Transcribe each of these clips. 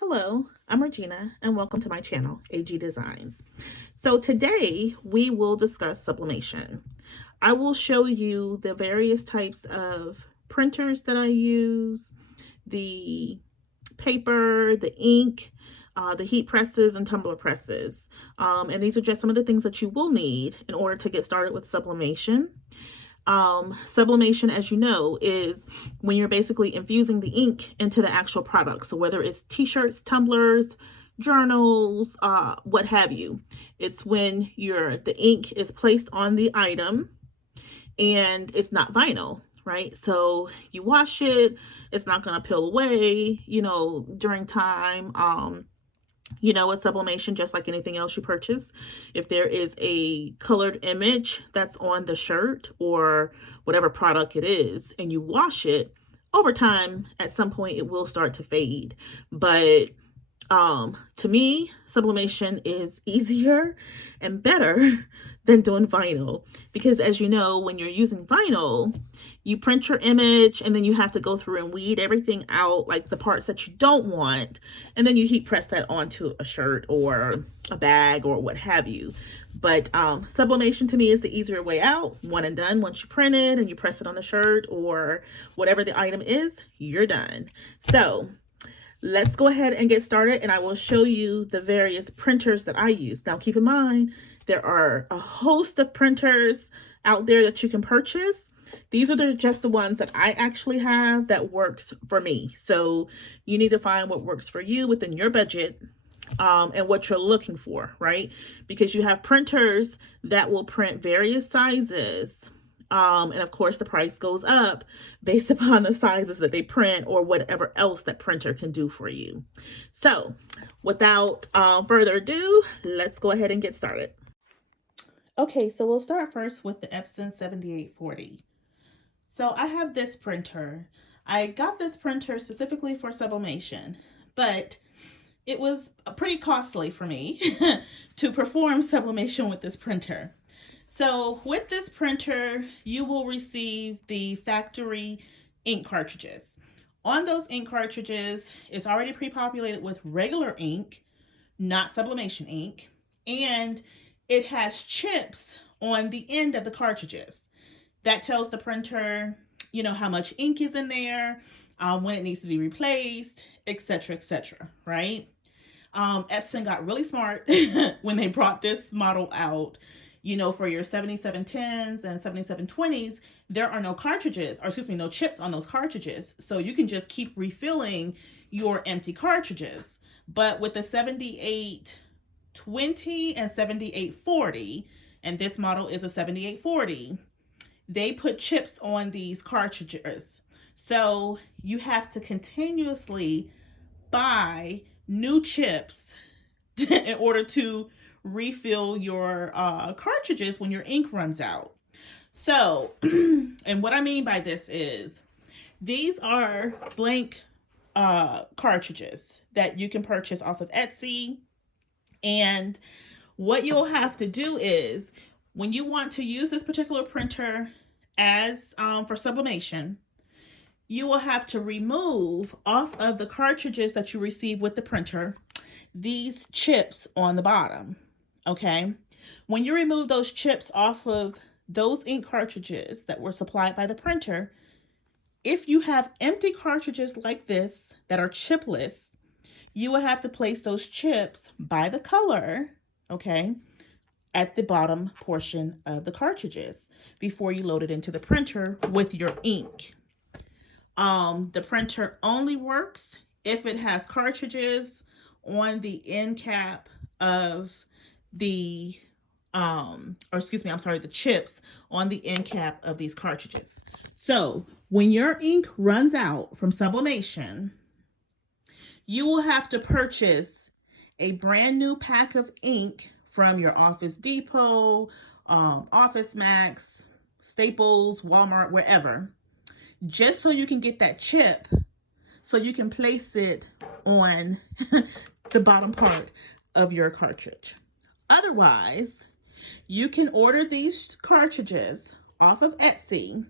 Hello, I'm Regina and welcome to my channel, AG Designs. So today we will discuss sublimation. I will show you the various types of printers that I use, the paper, the ink, the heat presses and tumbler presses. And these are just some of the things that you will need in order to get started with sublimation. Sublimation, as you know, is when you're basically infusing the ink into the actual product. So whether it's t-shirts, tumblers, journals, what have you, it's when the ink is placed on the item and it's not vinyl, right? So you wash it, it's not going to peel away, during time. With sublimation, just like anything else you purchase, if there is a colored image that's on the shirt or whatever product it is, and you wash it, over time, at some point, it will start to fade. But to me, sublimation is easier and better than doing vinyl, because as you know, when you're using vinyl, you print your image and then you have to go through and weed everything out, like the parts that you don't want, and then you heat press that onto a shirt or a bag or what have you. But sublimation to me is the easier way out. One and done. Once you print it and you press it on the shirt or whatever the item is, you're done. So let's go ahead and get started, and I will show you the various printers that I use. Now, keep in mind, there are a host of printers out there that you can purchase. These are just the ones that I actually have that works for me. So you need to find what works for you within your budget, and what you're looking for, right? Because you have printers that will print various sizes. And of course, the price goes up based upon the sizes that they print or whatever else that printer can do for you. So without further ado, let's go ahead and get started. Okay, so we'll start first with the Epson 7840. So I have this printer. I got this printer specifically for sublimation, but it was pretty costly for me to perform sublimation with this printer. So with this printer, you will receive the factory ink cartridges. On those ink cartridges, it's already pre-populated with regular ink, not sublimation ink, and it has chips on the end of the cartridges. That tells the printer, how much ink is in there, when it needs to be replaced, etc., etc., right? Epson got really smart when they brought this model out. For your 7710s and 7720s, there are no cartridges, or excuse me, no chips on those cartridges. So you can just keep refilling your empty cartridges. But with the 7820 and 7840, and this model is a 7840, they put chips on these cartridges. So you have to continuously buy new chips in order to refill your cartridges when your ink runs out. So, and what I mean by this is these are blank cartridges that you can purchase off of Etsy. And what you'll have to do is, when you want to use this particular printer as for sublimation, you will have to remove off of the cartridges that you receive with the printer these chips on the bottom. Okay, when you remove those chips off of those ink cartridges that were supplied by the printer, if you have empty cartridges like this that are chipless, you will have to place those chips by the color, okay, at the bottom portion of the cartridges before you load it into the printer with your ink. The printer only works if it has cartridges on the end cap of the the chips on the end cap of these cartridges. So when your ink runs out from sublimation, you will have to purchase a brand new pack of ink from your Office Depot, Office Max, Staples, Walmart, wherever, just so you can get that chip so you can place it on the bottom part of your cartridge. Otherwise, you can order these cartridges off of Etsy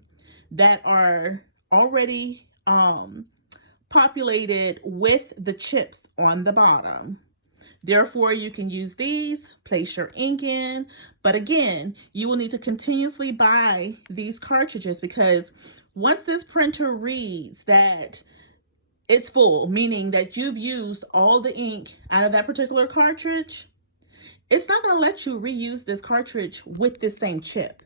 that are already populated with the chips on the bottom. Therefore, you can use these, place your ink in, but again, you will need to continuously buy these cartridges because once this printer reads that it's full, meaning that you've used all the ink out of that particular cartridge, it's not going to let you reuse this cartridge with the same chip.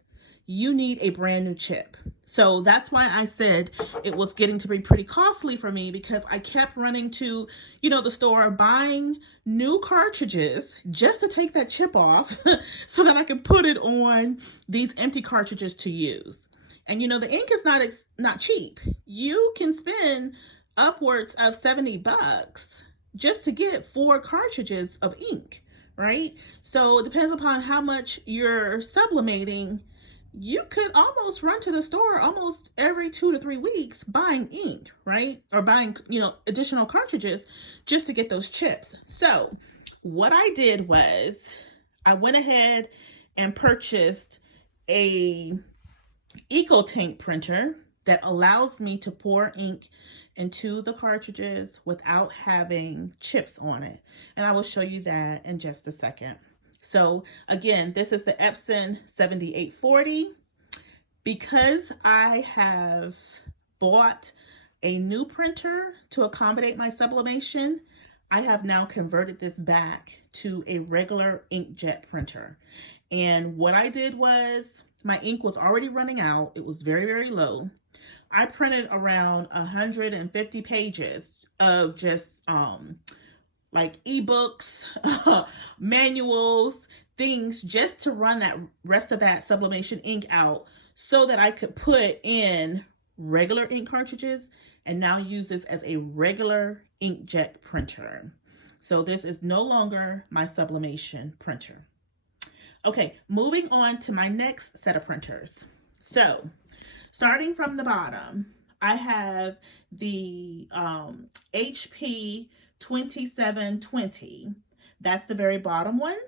You need a brand new chip. So that's why I said it was getting to be pretty costly for me, because I kept running to, the store buying new cartridges just to take that chip off so that I could put it on these empty cartridges to use. And the ink is not cheap. You can spend upwards of $70 just to get 4 cartridges of ink, right? So it depends upon how much you're sublimating. You could almost run to the store almost every 2 to 3 weeks buying ink, right? Or buying, additional cartridges just to get those chips. So what I did was I went ahead and purchased a EcoTank printer that allows me to pour ink into the cartridges without having chips on it. And I will show you that in just a second. So again, this is the Epson 7840. Because I have bought a new printer to accommodate my sublimation, I have now converted this back to a regular inkjet printer. And what I did was, my ink was already running out. It was very, very low. I printed around 150 pages of just like ebooks, manuals, things just to run that rest of that sublimation ink out so that I could put in regular ink cartridges and now use this as a regular inkjet printer. So this is no longer my sublimation printer. Okay, moving on to my next set of printers. So starting from the bottom, I have the HP 2720. That's the very bottom one.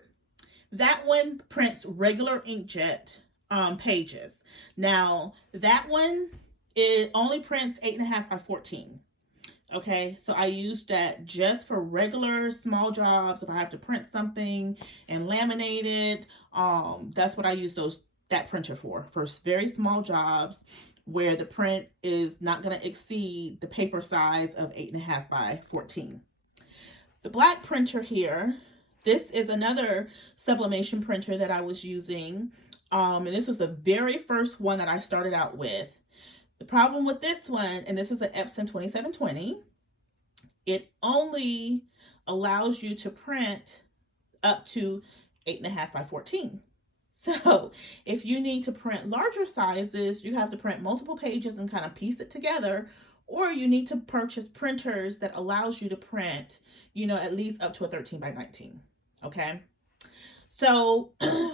That one prints regular inkjet pages. Now that one, it only prints 8.5 by 14. Okay, so I use that just for regular small jobs. If I have to print something and laminate it, that's what I use that printer for very small jobs where the print is not going to exceed the paper size of 8.5 by 14. The black printer here, this is another sublimation printer that I was using. And this was the very first one that I started out with. The problem with this one, and this is an Epson 2720, it only allows you to print up to 8.5 by 14. So if you need to print larger sizes, you have to print multiple pages and kind of piece it together, or you need to purchase printers that allows you to print, at least up to a 13 by 19. Okay. So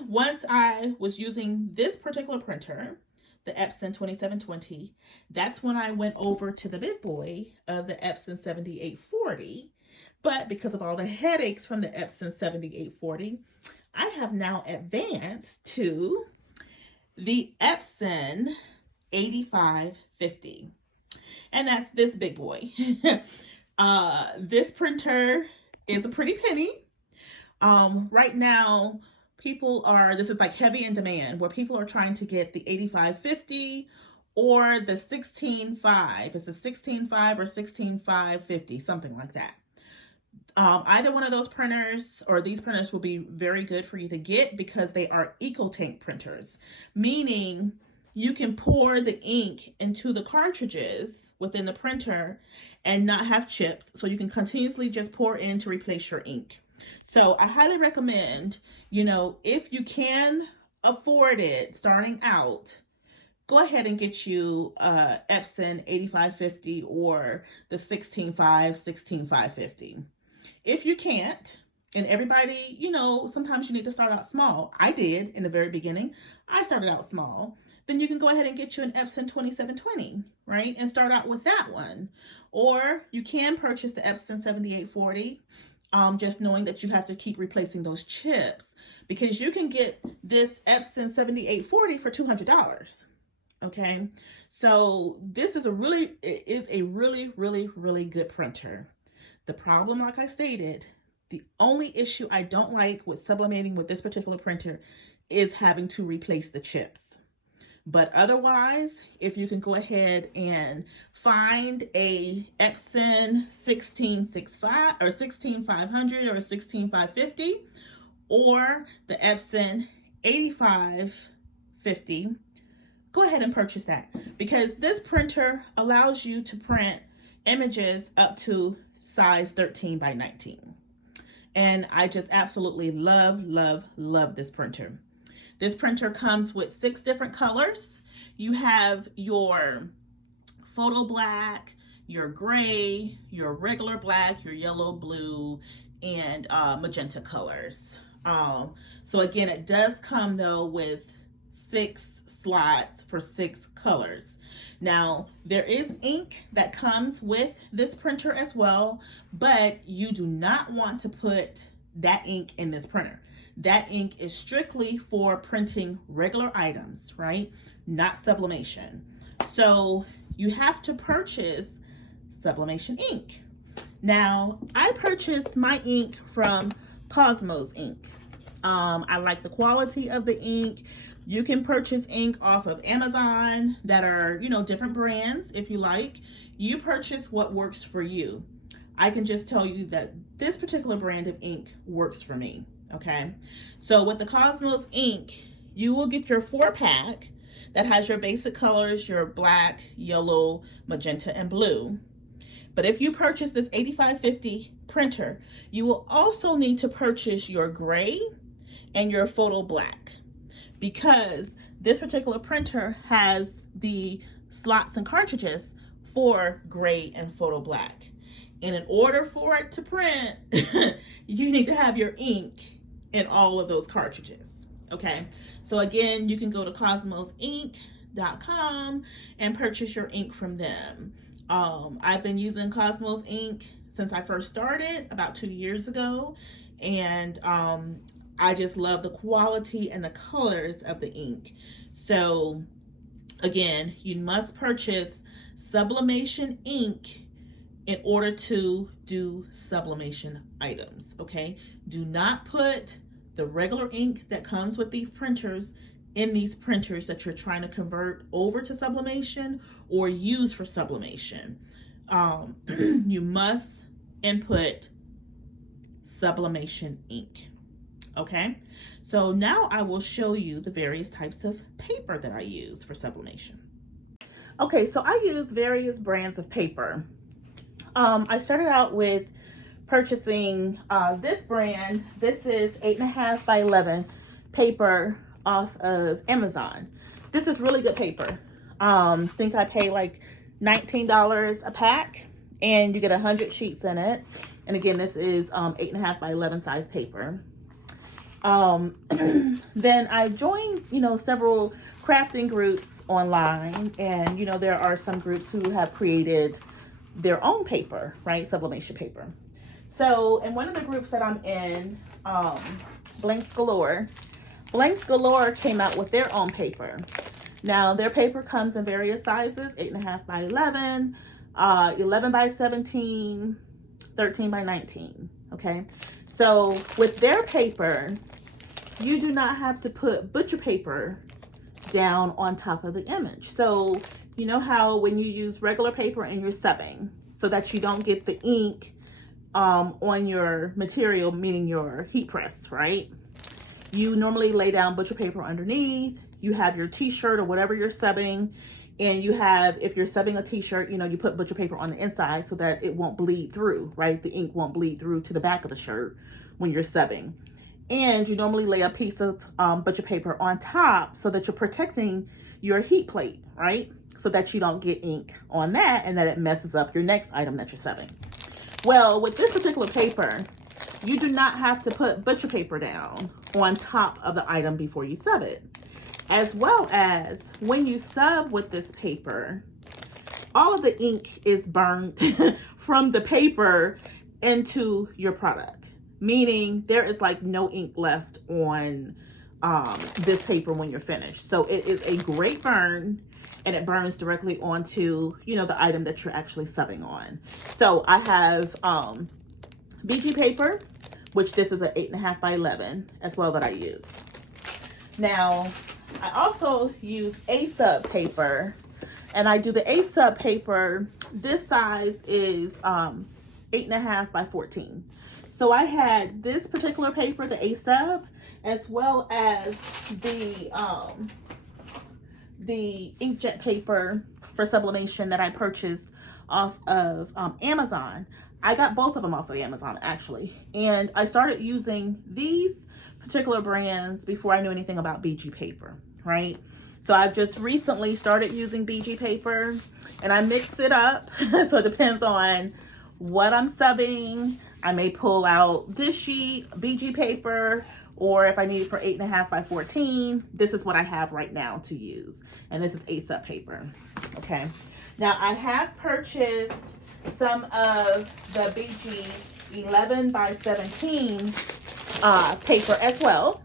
once I was using this particular printer, the Epson 2720, that's when I went over to the big boy of the Epson 7840. But because of all the headaches from the Epson 7840, I have now advanced to the Epson 8550. And that's this big boy. This printer is a pretty penny. Right now, this is like heavy in demand, where people are trying to get the 8550 or the 165. It's a 165 or 16550, something like that. Either one of those printers or these printers will be very good for you to get because they are EcoTank printers, meaning you can pour the ink into the cartridges within the printer and not have chips. So you can continuously just pour in to replace your ink. So I highly recommend, if you can afford it starting out, go ahead and get you Epson 8550 or the 16550. If you can't, and everybody, sometimes you need to start out small. I did in the very beginning. I started out small. Then you can go ahead and get you an Epson 2720, right? And start out with that one. Or you can purchase the Epson 7840. Just knowing that you have to keep replacing those chips, because you can get this Epson 7840 for $200. Okay, so this is a really good printer. The problem, like I stated, the only issue I don't like with sublimating with this particular printer is having to replace the chips. But otherwise, if you can go ahead and find a Epson 16665 or 16500 or 16550 or the Epson 8550, go ahead and purchase that, because this printer allows you to print images up to size 13 by 19. And I just absolutely love this printer. This printer comes with 6 different colors. You have your photo black, your gray, your regular black, your yellow, blue, and magenta colors. So again, it does come though with 6 slots for 6 colors. Now, there is ink that comes with this printer as well, but you do not want to put that ink in this printer. That ink is strictly for printing regular items, right? Not sublimation. So you have to purchase sublimation ink. Now, I purchased my ink from Cosmos Ink. I like the quality of the ink. You can purchase ink off of Amazon that are, different brands if you like. You purchase what works for you. I can just tell you that this particular brand of ink works for me, okay? So with the Cosmos ink, you will get your 4-pack that has your basic colors, your black, yellow, magenta, and blue. But if you purchase this 8550 printer, you will also need to purchase your gray and your photo black, because this particular printer has the slots and cartridges for gray and photo black. And in order for it to print, you need to have your ink in all of those cartridges, okay? So again, you can go to cosmosink.com and purchase your ink from them. I've been using Cosmos ink since I first started about 2 years ago, and I just love the quality and the colors of the ink. So again, you must purchase sublimation ink in order to do sublimation items, okay? Do not put the regular ink that comes with these printers in these printers that you're trying to convert over to sublimation or use for sublimation. You must input sublimation ink. Okay, so now I will show you the various types of paper that I use for sublimation. Okay, so I use various brands of paper. I started out with purchasing this brand. This is 8.5 by 11 paper off of Amazon. This is really good paper. I think I pay like $19 a pack, and you get 100 sheets in it. And again, this is 8.5 by 11 size paper. Then I joined, several crafting groups online, and, there are some groups who have created their own paper, right? Sublimation paper. So in one of the groups that I'm in, Blanks Galore came out with their own paper. Now their paper comes in various sizes, 8.5 by 11, 11 by 17, 13 by 19. Okay. So with their paper, you do not have to put butcher paper down on top of the image. So you know how when you use regular paper and you're subbing, so that you don't get the ink on your material, meaning your heat press, right? You normally lay down butcher paper underneath. You have your t-shirt or whatever you're subbing, and you have, if you're subbing a t-shirt, you put butcher paper on the inside so that it won't bleed through, right? The ink won't bleed through to the back of the shirt when you're subbing. And you normally lay a piece of butcher paper on top so that you're protecting your heat plate, right? So that you don't get ink on that and that it messes up your next item that you're subbing. Well, with this particular paper, you do not have to put butcher paper down on top of the item before you sub it. As well as when you sub with this paper, all of the ink is burned from the paper into your product, meaning there is like no ink left on this paper when you're finished. So it is a great burn. and it burns directly onto, you know, the item that you're actually subbing on. So I have BG paper, which this is an 8.5 by 11 as well that I use. Now, I also use A-sub paper, and I do the A-sub paper. This size is 8.5 by 14. So I had this particular paper, the A-sub, as well as the inkjet paper for sublimation that I purchased off of Amazon. I got both of them off of Amazon, actually. And I started using these particular brands before I knew anything about BG paper, right? So I've just recently started using BG paper, and I mix it up. So it depends on what I'm subbing. I may pull out this sheet, BG paper, or if I need it for 8.5 by 14, this is what I have right now to use. And this is A-sub paper, okay? Now I have purchased some of the BG 11 by 17 paper as well,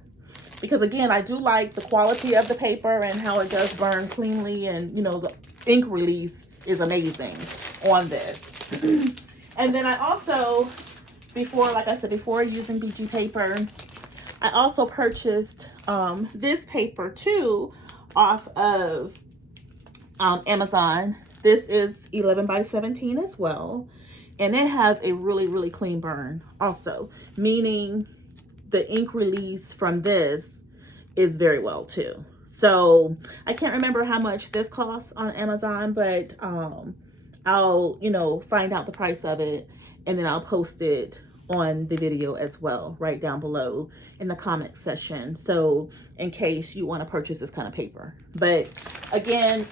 because again, I do like the quality of the paper and how it does burn cleanly, and you know, the ink release is amazing on this. And then I also, like I said, before using BG paper, I also purchased this paper too off of Amazon. This is 11 by 17 as well. And it has a really, really clean burn also, meaning the ink release from this is very well too. So I can't remember how much this costs on Amazon, but I'll, you know, find out the price of it, and then I'll post it on the video as well, right down below in the comment section. So in case you want to purchase this kind of paper. But again,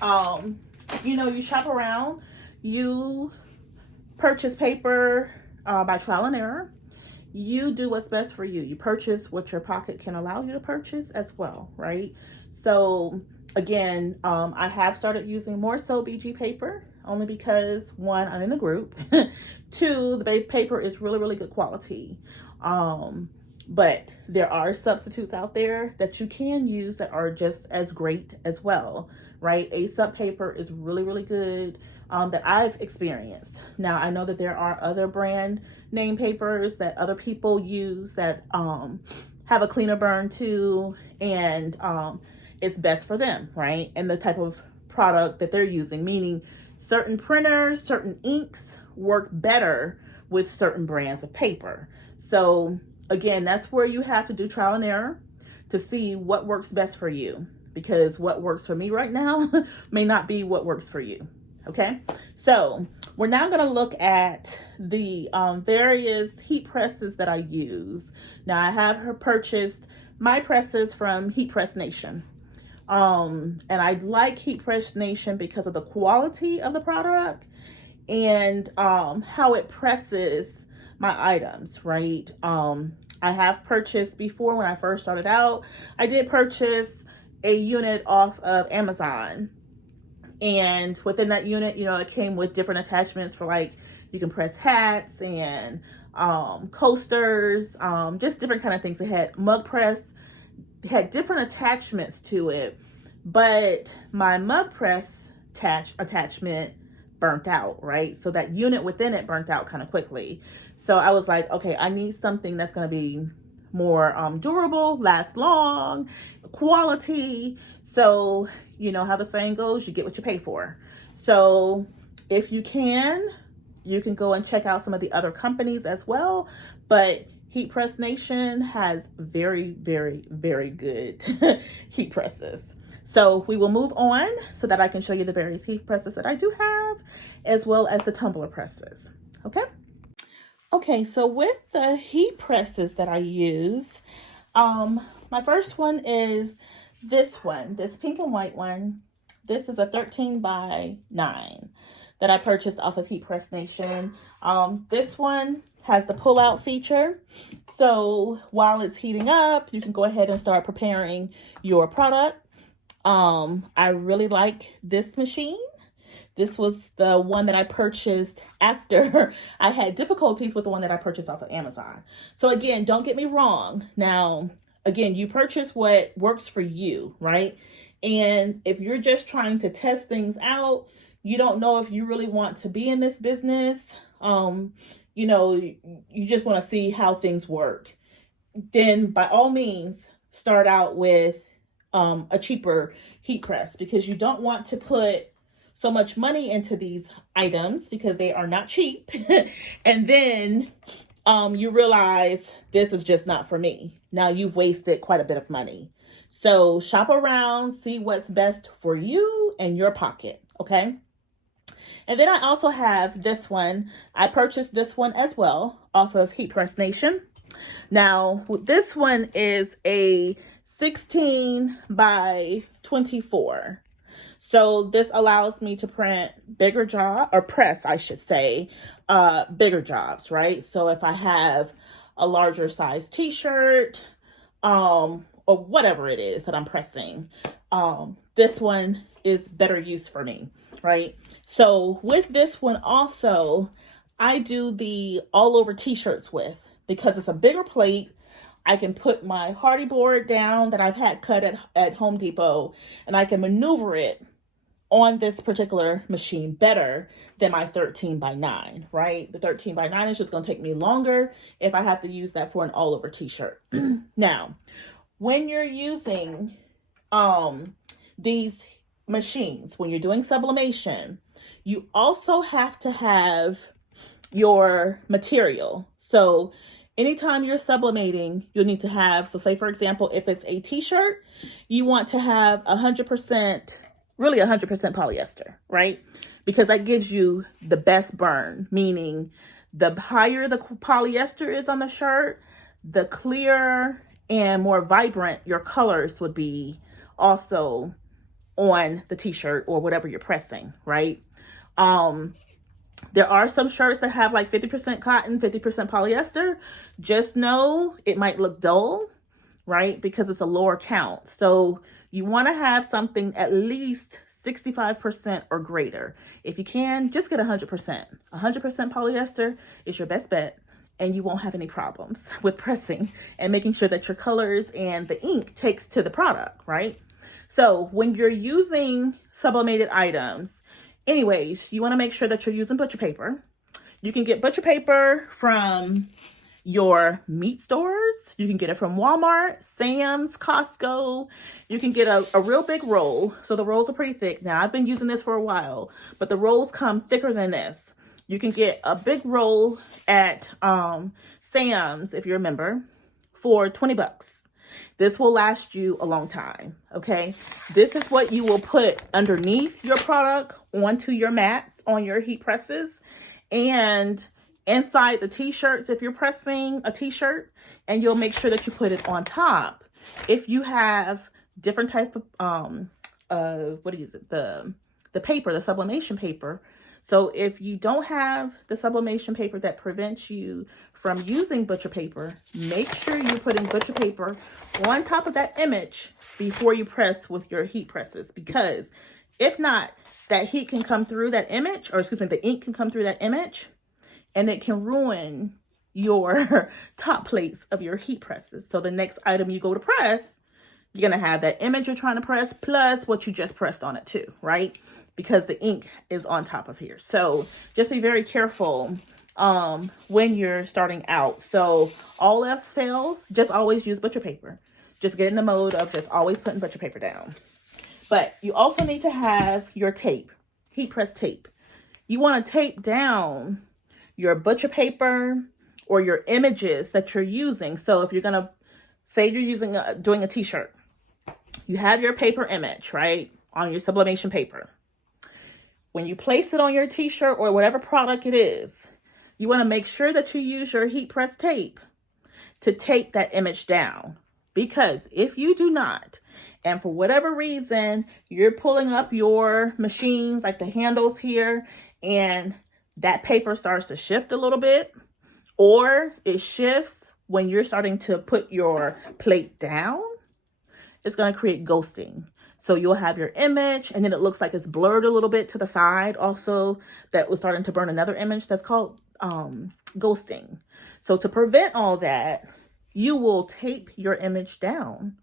you know, you shop around, you purchase paper by trial and error. You do what's best for you. You purchase what your pocket can allow you to purchase as well, right? So again, I have started using more so BG paper, only because one, I'm in the group. Two, the paper is really, really good quality. But there are substitutes out there that you can use that are just as great as well, right? A-sub paper is really, really good that I've experienced. Now, I know that there are other brand name papers that other people use that have a cleaner burn too, and it's best for them, right? And the type of product that they're using, meaning certain printers, certain inks work better with certain brands of paper. So again, that's where you have to do trial and error to see what works best for you, because what works for me right now may not be what works for you. Okay, so we're now going to look at the various heat presses that I use. Now I have purchased my presses from Heat Press Nation. And I like Heat Press Nation because of the quality of the product and how it presses my items, right? I have purchased before, when I first started out, I did purchase a unit off of Amazon. And within that unit, you know, it came with different attachments for, like, you can press hats and coasters, just different kind of things. It had mug press, it had different attachments to it, but my mug press attachment burnt out, right? So that unit within it burnt out kind of quickly. So I was like, okay, I need something that's going to be more durable, last long, quality. So you know how the saying goes, you get what you pay for. So if you can go and check out some of the other companies as well. But Heat Press Nation has very, very, very good heat presses. So we will move on so that I can show you the various heat presses that I do have, as well as the tumbler presses. Okay. Okay, so with the heat presses that I use, my first one is this one, this pink and white one. This is a 13 by 9 that I purchased off of Heat Press Nation. This one has the pull-out feature. So while it's heating up, you can go ahead and start preparing your product. I really like this machine. This was the one that I purchased after I had difficulties with the one that I purchased off of Amazon. So again, don't get me wrong. Now, again, you purchase what works for you, right? And if you're just trying to test things out, you don't know if you really want to be in this business, you know, you just want to see how things work, then by all means, start out with a cheaper heat press, because you don't want to put so much money into these items because they are not cheap. And then you realize this is just not for me. Now you've wasted quite a bit of money. So shop around, see what's best for you and your pocket, okay? And then I also have this one. I purchased this one as well off of Heat Press Nation. Now, this one is a 16 by 24. So this allows me to print bigger job, or press, I should say, bigger jobs, right? So if I have a larger size t-shirt, or whatever it is that I'm pressing, this one is better use for me, right? So with this one also, I do the all over t-shirts with, because it's a bigger plate. I can put my hardy board down that I've had cut at Home Depot, and I can maneuver it on this particular machine better than my 13 by 9, right? The 13 by 9 is just going to take me longer if I have to use that for an all over t-shirt. Now, when you're using these machines, when you're doing sublimation, you also have to have your material. So anytime you're sublimating, you'll need to have, so say for example, if it's a t-shirt, you want to have 100%, really 100% polyester, right? Because that gives you the best burn, meaning the higher the polyester is on the shirt, the clearer and more vibrant your colors would be also on the t-shirt or whatever you're pressing, right? There are some shirts that have like 50% cotton, 50% polyester. Just know it might look dull, right? Because it's a lower count. So you want to have something at least 65% or greater. If you can, just get 100%. 100% polyester is your best bet, and you won't have any problems with pressing and making sure that your colors and the ink takes to the product, right? So when you're using sublimated items, anyways, you want to make sure that you're using butcher paper. You can get butcher paper from your meat stores. You can get it from Walmart, Sam's, Costco. You can get a real big roll. So the rolls are pretty thick. Now, I've been using this for a while, but the rolls come thicker than this. You can get a big roll at Sam's, if you remember, for 20 bucks. This will last you a long time, okay? This is what you will put underneath your product onto your mats on your heat presses, and inside the t-shirts if you're pressing a t-shirt, and you'll make sure that you put it on top. If you have different type of what is it, the paper, the sublimation paper. So if you don't have the sublimation paper that prevents you from using butcher paper, make sure you're putting butcher paper on top of that image before you press with your heat presses, because if not, that heat can come through that image, or excuse me, the ink can come through that image, and it can ruin your top plates of your heat presses. So the next item you go to press, you're going to have that image you're trying to press plus what you just pressed on it too, right? Because the ink is on top of here. So just be very careful when you're starting out. So all else fails, just always use butcher paper. Just get in the mode of just always putting butcher paper down. But you also need to have your tape, heat press tape. You want to tape down your butcher paper or your images that you're using. So if you're going to say you're using doing a t-shirt, you have your paper image, right, on your sublimation paper. When you place it on your t-shirt or whatever product it is, you want to make sure that you use your heat press tape to tape that image down. Because if you do not, and for whatever reason, you're pulling up your machines, like the handles here, and that paper starts to shift a little bit, or it shifts when you're starting to put your plate down, it's going to create ghosting. So you'll have your image, and then it looks like it's blurred a little bit to the side. Also, that was starting to burn another image. That's called ghosting. So to prevent all that, you will tape your image down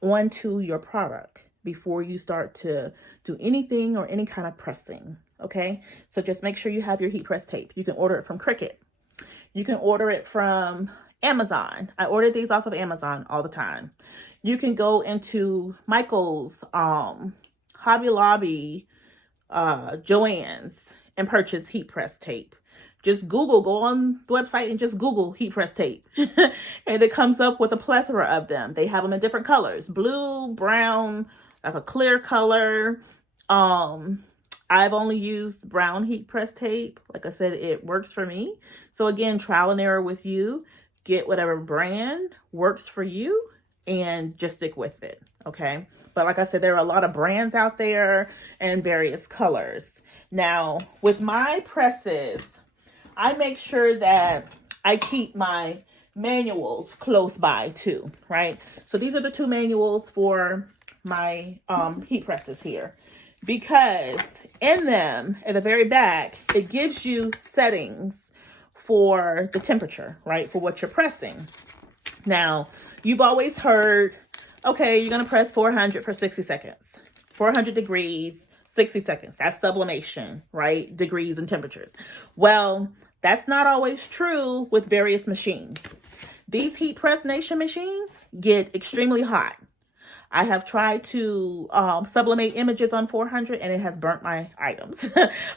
onto your product. before you start to do anything or any kind of pressing. Okay, so just make sure you have your heat press tape. You can order it from Cricut. You can order it from Amazon. I ordered these off of Amazon all the time. You can go into Michael's, Hobby Lobby, Joann's, and purchase heat press tape. Just go on the website and just Google heat press tape. And it comes up with a plethora of them. They have them in different colors, blue, brown, like a clear color. I've only used brown heat press tape. Like I said, it works for me. So again, trial and error with you. Get whatever brand works for you and just stick with it, okay? But like I said, there are a lot of brands out there and various colors. Now, with my presses, I make sure that I keep my manuals close by too, right? So these are the two manuals for my heat presses here, because in them at the very back, it gives you settings for the temperature, right? For what you're pressing. Now, you've always heard, okay, you're going to press 400 for 60 seconds, 400 degrees, 60 seconds. That's sublimation, right? Degrees and temperatures. Well, that's not always true with various machines. These Heat Press Nation machines get extremely hot. I have tried to sublimate images on 400 and it has burnt my items.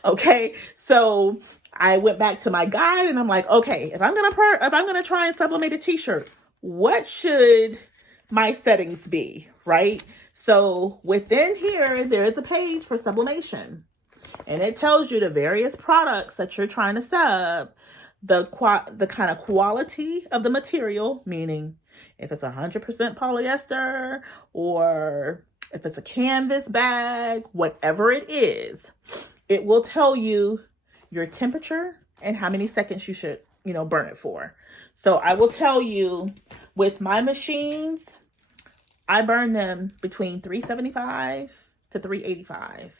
Okay, so I went back to my guide and I'm like, okay, if I'm gonna try and sublimate a t-shirt, what should my settings be, right? So within here, there is a page for sublimation, and it tells you the various products that you're trying to sub, the kind of quality of the material, meaning if it's 100% polyester or if it's a canvas bag, whatever it is, it will tell you your temperature and how many seconds you should, burn it for. So I will tell you with my machines, I burn them between 375 to 385.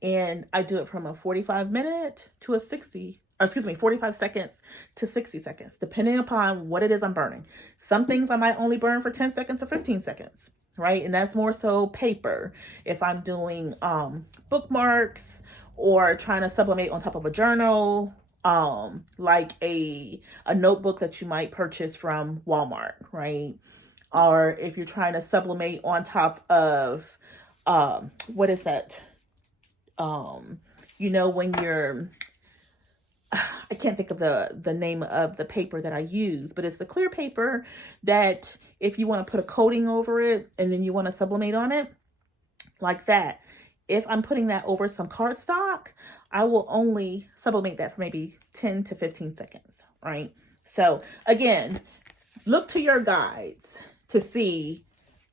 And I do it from a 45-minute to a 45 seconds to 60 seconds, depending upon what it is I'm burning. Some things I might only burn for 10 seconds or 15 seconds, right? And that's more so paper. If I'm doing bookmarks or trying to sublimate on top of a journal, like a notebook that you might purchase from Walmart, right? Or if you're trying to sublimate on top of, what is that? When you're, I can't think of the name of the paper that I use, but it's the clear paper that if you want to put a coating over it and then you want to sublimate on it, like that. If I'm putting that over some cardstock, I will only sublimate that for maybe 10 to 15 seconds, right? So again, look to your guides to see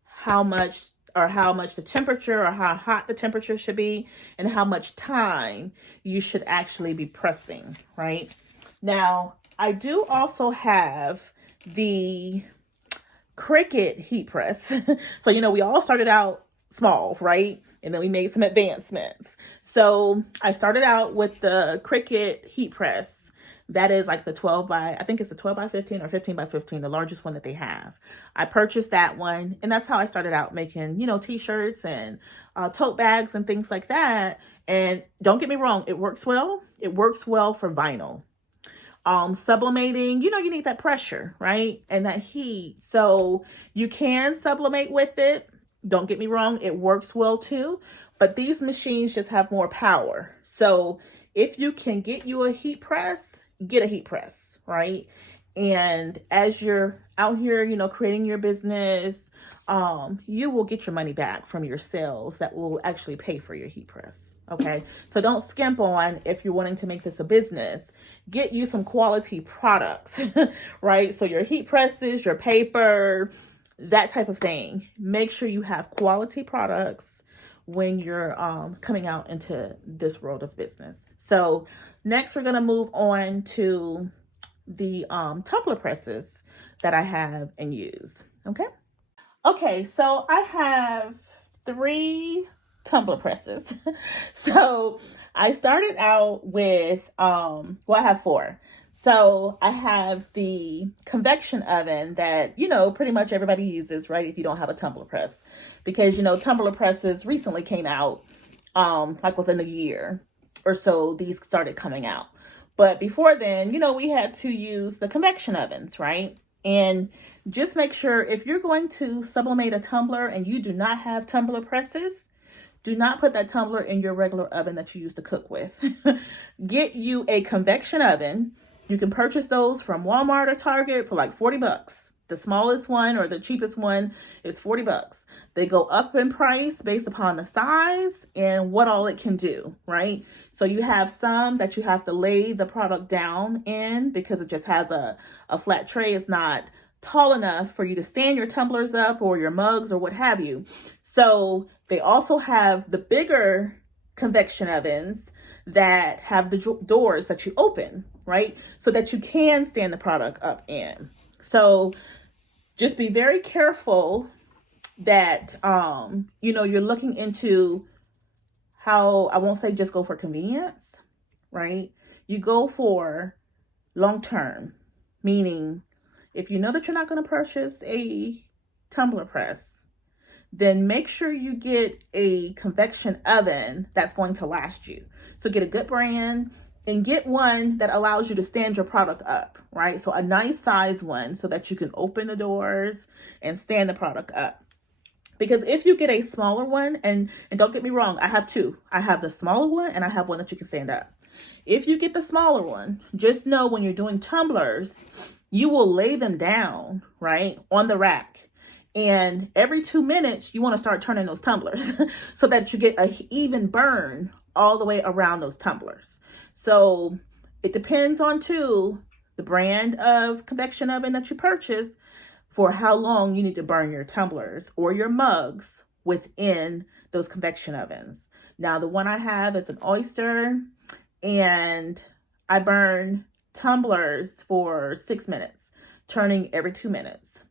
how much the temperature or how hot the temperature should be and how much time you should actually be pressing, right? Now, I do also have the Cricut heat press. So, we all started out small, right? And then we made some advancements. So I started out with the Cricut heat press. That is like the 12 by 15 or 15 by 15, the largest one that they have. I purchased that one, and that's how I started out making, t-shirts and tote bags and things like that. And don't get me wrong, it works well. It works well for vinyl. Sublimating, you need that pressure, right? And that heat. So you can sublimate with it. Don't get me wrong, it works well too. But these machines just have more power. So if you can get you a heat press, get a heat press, right? And as you're out here, creating your business, you will get your money back from your sales that will actually pay for your heat press, okay? So don't skimp on, if you're wanting to make this a business, get you some quality products, right? So your heat presses, your paper, that type of thing. Make sure you have quality products when you're coming out into this world of business. So next, we're going to move on to the tumbler presses that I have and use. Okay, so I have 3 tumbler presses. So I started out with, I have 4. So I have the convection oven that, you know, pretty much everybody uses, right? If you don't have a tumbler press, because, you know, tumbler presses recently came out, like within a year or so, these started coming out. But before then, you know, we had to use the convection ovens, right? And just make sure if you're going to sublimate a tumbler and you do not have tumbler presses, do not put that tumbler in your regular oven that you use to cook with. Get you a convection oven. You can purchase those from Walmart or Target for like 40 bucks. The smallest one or the cheapest one is 40 bucks. They go up in price based upon the size and what all it can do, right? So you have some that you have to lay the product down in because it just has a flat tray. It's not tall enough for you to stand your tumblers up or your mugs or what have you. So they also have the bigger convection ovens that have the doors that you open, right? So that you can stand the product up in. So just be very careful that, you know, you're looking into how, I won't say just go for convenience, right? You go for long-term, meaning if you know that you're not going to purchase a tumbler press, then make sure you get a convection oven that's going to last you. So get a good brand and get one that allows you to stand your product up, right? So a nice size one so that you can open the doors and stand the product up. Because if you get a smaller one, and don't get me wrong, I have two. I have the smaller one and I have one that you can stand up. If you get the smaller one, just know when you're doing tumblers, you will lay them down, right, on the rack. And every 2 minutes, you want to start turning those tumblers so that you get an even burn all the way around those tumblers. So it depends on, too, the brand of convection oven that you purchase for how long you need to burn your tumblers or your mugs within those convection ovens. Now, the one I have is an Oyster, and I burn tumblers for 6 minutes, turning every 2 minutes.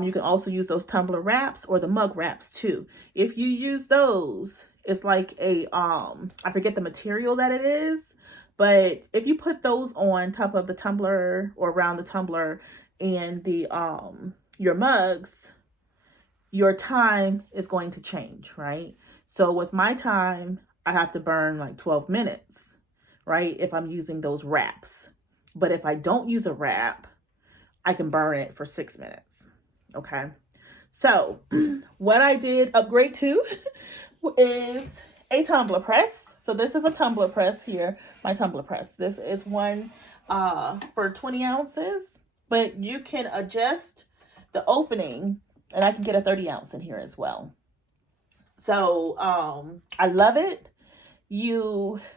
You can also use those tumbler wraps or the mug wraps too. If you use those, it's like a, I forget the material that it is, but if you put those on top of the tumbler or around the tumbler and the, your mugs, your time is going to change, right? So with my time, I have to burn like 12 minutes, right? If I'm using those wraps. But if I don't use a wrap, I can burn it for 6 minutes. Okay. So what I did upgrade to is a tumbler press. So this is a tumbler press here, my tumbler press. This is one for 20 ounces, but you can adjust the opening and I can get a 30 ounce in here as well. So I love it.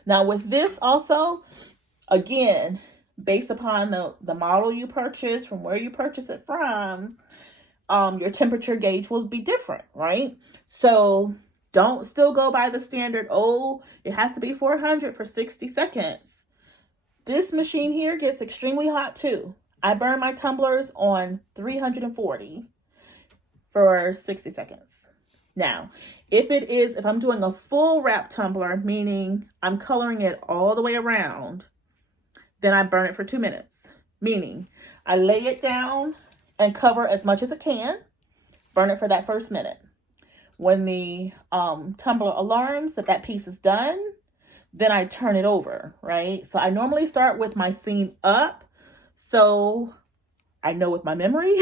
Now with this also, again, based upon the model you purchase, from where you purchase it from, your temperature gauge will be different, right? So don't still go by the standard, oh, it has to be 400 for 60 seconds. This machine here gets extremely hot too. I burn my tumblers on 340 for 60 seconds. Now, if I'm doing a full wrap tumbler, meaning I'm coloring it all the way around, then I burn it for 2 minutes, meaning I lay it down and cover as much as it can, burn it for that first minute. When the tumbler alarms that piece is done, then I turn it over, right? So I normally start with my seam up, so I know with my memory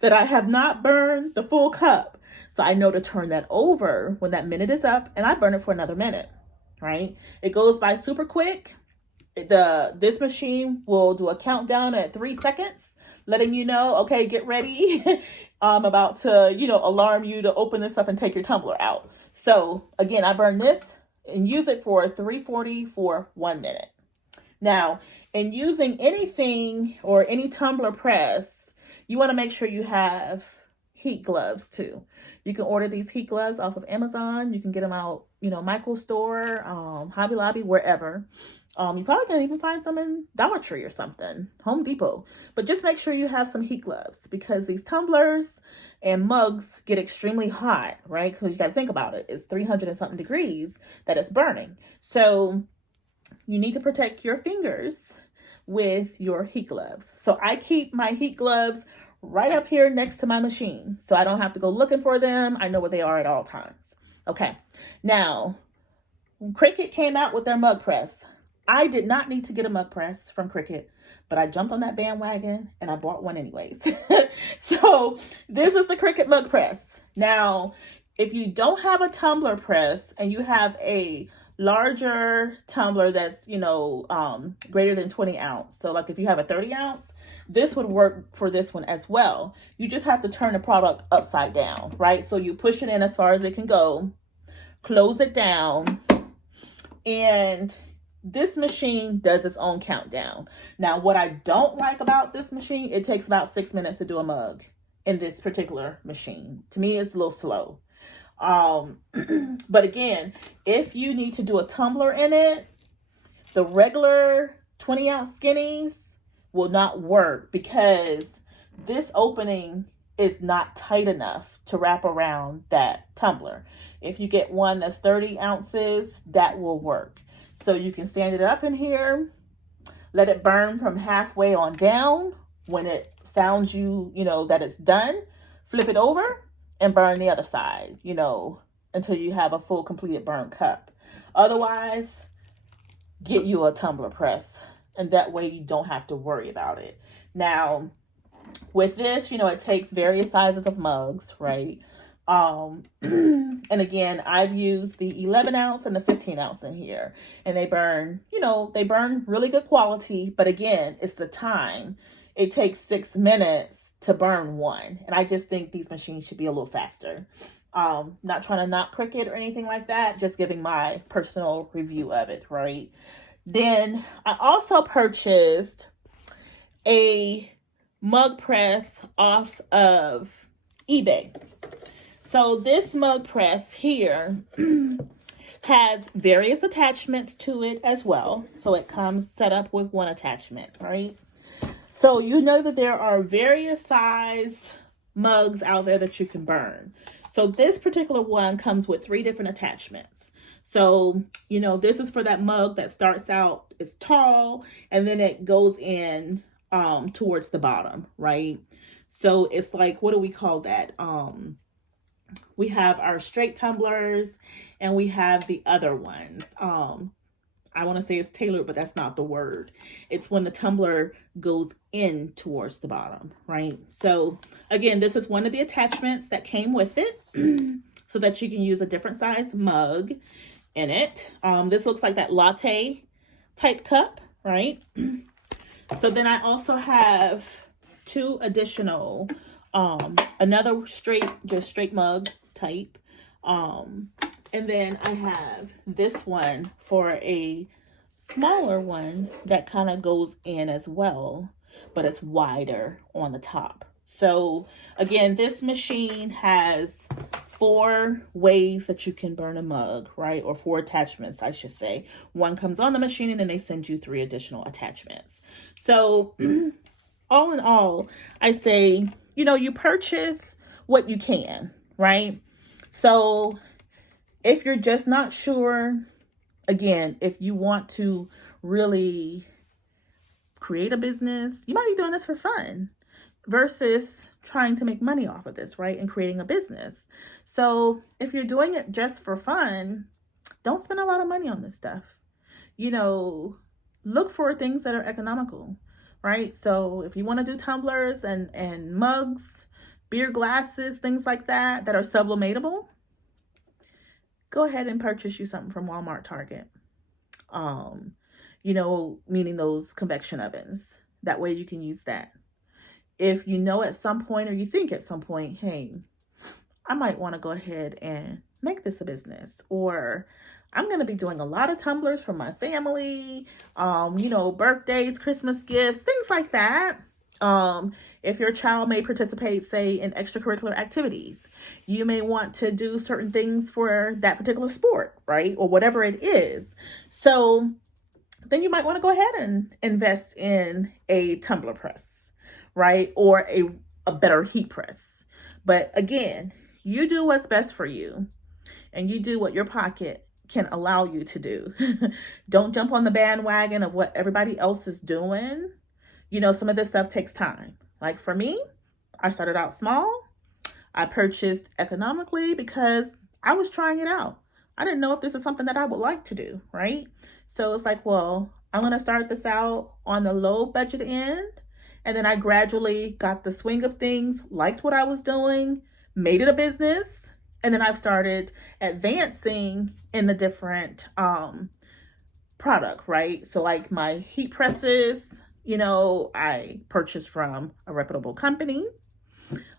that I have not burned the full cup. So I know to turn that over when that minute is up, and I burn it for another minute, right? It goes by super quick. This machine will do a countdown at 3 seconds, letting you know, okay, get ready. I'm about to, alarm you to open this up and take your tumbler out. So again, I burn this and use it for 340 for 1 minute. Now, in using anything or any tumbler press, you want to make sure you have heat gloves too. You can order these heat gloves off of Amazon. You can get them out, Michael's store, Hobby Lobby, wherever. You probably can even find some in Dollar Tree or something, Home Depot. But just make sure you have some heat gloves because these tumblers and mugs get extremely hot, right? Because you got to think about it. It's 300 and something degrees that it's burning. So you need to protect your fingers with your heat gloves. So I keep my heat gloves right up here next to my machine, so I don't have to go looking for them. I know where they are at all times. Okay, now when Cricut came out with their mug press, I did not need to get a mug press from Cricut, but I jumped on that bandwagon and I bought one anyways. So this is the Cricut mug press. Now, if you don't have a tumbler press and you have a larger tumbler that's, greater than 20 ounce. So like if you have a 30 ounce, this would work for this one as well. You just have to turn the product upside down, right? So you push it in as far as it can go, close it down, and this machine does its own countdown. Now, what I don't like about this machine, it takes about 6 minutes to do a mug in this particular machine. To me, it's a little slow. But again, if you need to do a tumbler in it, the regular 20 ounce skinnies will not work because this opening is not tight enough to wrap around that tumbler. If you get one that's 30 ounces, that will work. So you can stand it up in here, let it burn from halfway on down. When it sounds that it's done, flip it over and burn the other side, until you have a full completed burn cup. Otherwise, get you a tumbler press, and that way you don't have to worry about it. Now, with this, it takes various sizes of mugs, right? And again, I've used the 11 ounce and the 15 ounce in here, and they burn really good quality. But again, it's the time. It takes 6 minutes to burn one. And I just think these machines should be a little faster. Not trying to knock Cricut or anything like that, just giving my personal review of it, right? Then I also purchased a mug press off of eBay. So this mug press here has various attachments to it as well. So it comes set up with one attachment, right? So you know that there are various size mugs out there that you can burn. So this particular one comes with 3 different attachments. So, this is for that mug that starts out, it's tall, and then it goes in towards the bottom, right? So it's like, what do we call that? We have our straight tumblers and we have the other ones. I want to say it's tailored, but that's not the word. It's when the tumbler goes in towards the bottom, right? So again, this is one of the attachments that came with it so that you can use a different size mug in it. This looks like that latte type cup, right? So then I also have 2 additional, another straight mug type. And then I have this one for a smaller one that kind of goes in as well, but it's wider on the top. So again, this machine has 4 ways that you can burn a mug, right? Or 4 attachments, I should say. One comes on the machine and then they send you 3 additional attachments. So all in all, I say, you purchase what you can, right? So if you're just not sure, again, if you want to really create a business, you might be doing this for fun versus trying to make money off of this, right? And creating a business. So if you're doing it just for fun, don't spend a lot of money on this stuff. Look for things that are economical, right? So if you want to do tumblers and mugs, beer glasses, things like that are sublimatable, go ahead and purchase you something from Walmart, Target. Meaning those convection ovens. That way you can use that. If at some point, or you think at some point, hey, I might want to go ahead and make this a business, or I'm going to be doing a lot of tumblers for my family, birthdays, Christmas gifts, things like that. If your child may participate, say, in extracurricular activities, you may want to do certain things for that particular sport, right? Or whatever it is. So then you might want to go ahead and invest in a tumbler press, right? Or a better heat press. But again, you do what's best for you and you do what your pocket can allow you to do. Don't jump on the bandwagon of what everybody else is doing. You know, some of this stuff takes time. Like for me, I started out small. I purchased economically because I was trying it out. I didn't know if this is something that I would like to do, right? So it's like, well, I'm going to start this out on the low budget end. And then I gradually got the swing of things, liked what I was doing, made it a business. And then I've started advancing in the different product, right? So like my heat presses, you know, I purchased from a reputable company.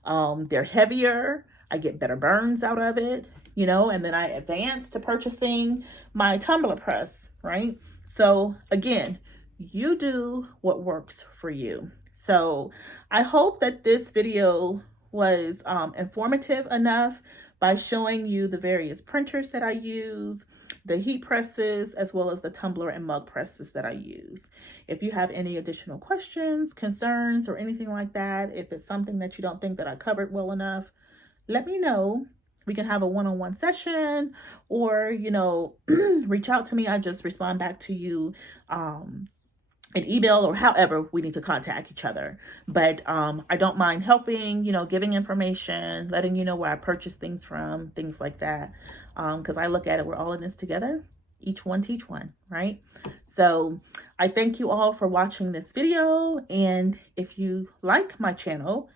They're heavier. I get better burns out of it, you know, and then I advanced to purchasing my tumbler press, right? So again, you do what works for you. So I hope that this video was informative enough by showing you the various printers that I use, the heat presses, as well as the tumbler and mug presses that I use. If you have any additional questions, concerns, or anything like that, if it's something that you don't think that I covered well enough, let me know. We can have a one-on-one session, or, you know, reach out to me. I just respond back to you an email, or however we need to contact each other. But I don't mind helping, you know, giving information, letting you know where I purchase things from, things like that. Because I look at it, we're all in this together, each one teach one, right? So I thank you all for watching this video. And if you like my channel,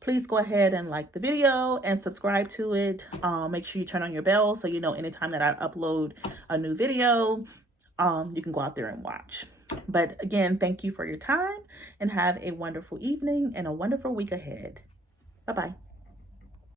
please go ahead and like the video and subscribe to it. Make sure you turn on your bell so you know anytime that I upload a new video, you can go out there and watch. But again, thank you for your time and have a wonderful evening and a wonderful week ahead. Bye-bye.